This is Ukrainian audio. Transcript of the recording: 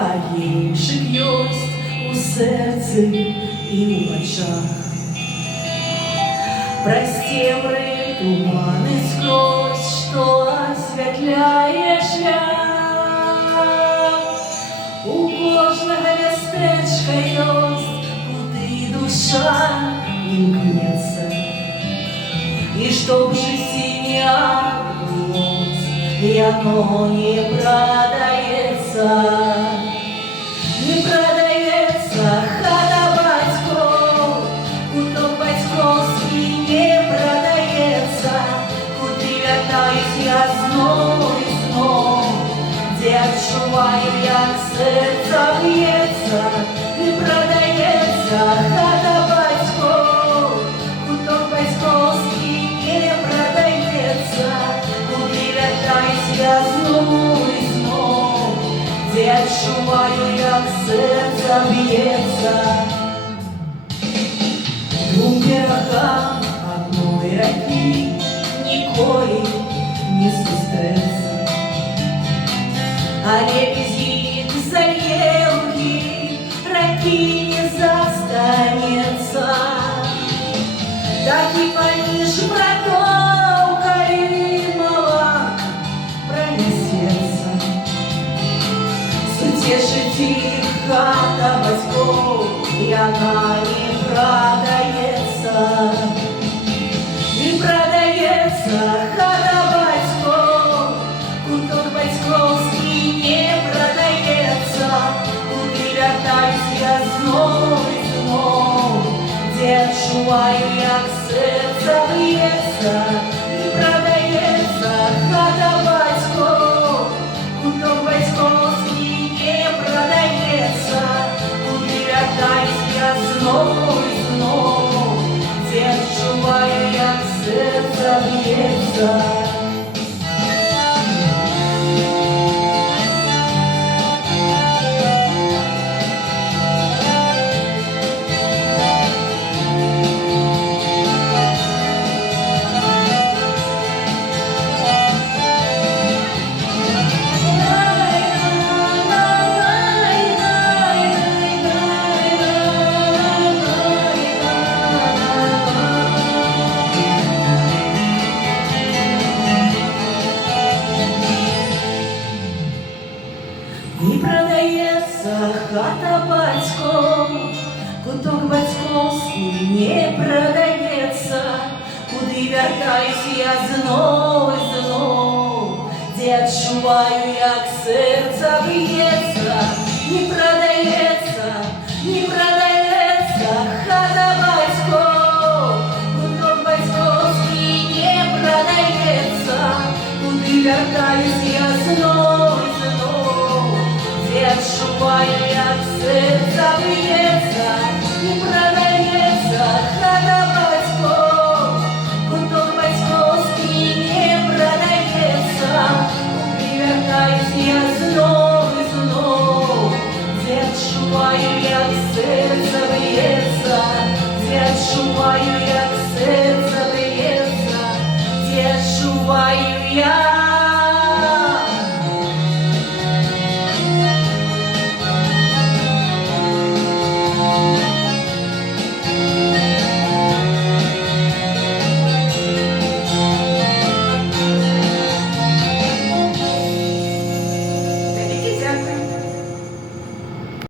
а вінчик ёсть у серці і в очах. Простевры туманы сквозь, что освятляє шлях. У кожного местечка ёсть, куды душа имкнется. И чтоб жизни не обнулось, и оно не продается. Не продается хата батьков, куток батьковский не продается. Куди вертаюсь я знову і знов, де відчуваю, як серце б'ється. Не продається хата батьков, куток батьковський не продається. Куди вертаюсь я знову і знов, де відчуваю, як серце б'ється. Двум берегам одной реки николи не зустріться. А лебезик заелки реки не застанется. Так и поміж протоками молок пронесется. Сутешить их хата батьков, и она не продается. Не продается хата батьков, куток батьковский не продается. Куди вертаюсь я знову і знов, де відчуваю, як серце б'ється. Не продається хата батьков, куток батьковський не продається. Куди вертаюсь я знову і знов, де відчуваю, як серце б'ється. Не продається хата батьков, куток батьковський не продається. Куди вертаюсь я знов і знов, де відчуваю, як серце б'ється. Не продається, не продається хата батьков, куток батьковський не продається. Куди вертаюсь я знов і знов, де відчуваю, як серце б'ється. Не продається хата батьков, куток батьковський не продається. Куди вертаюсь я знов і знов, де відчуваю, як серце б'ється. Де відчуваю, як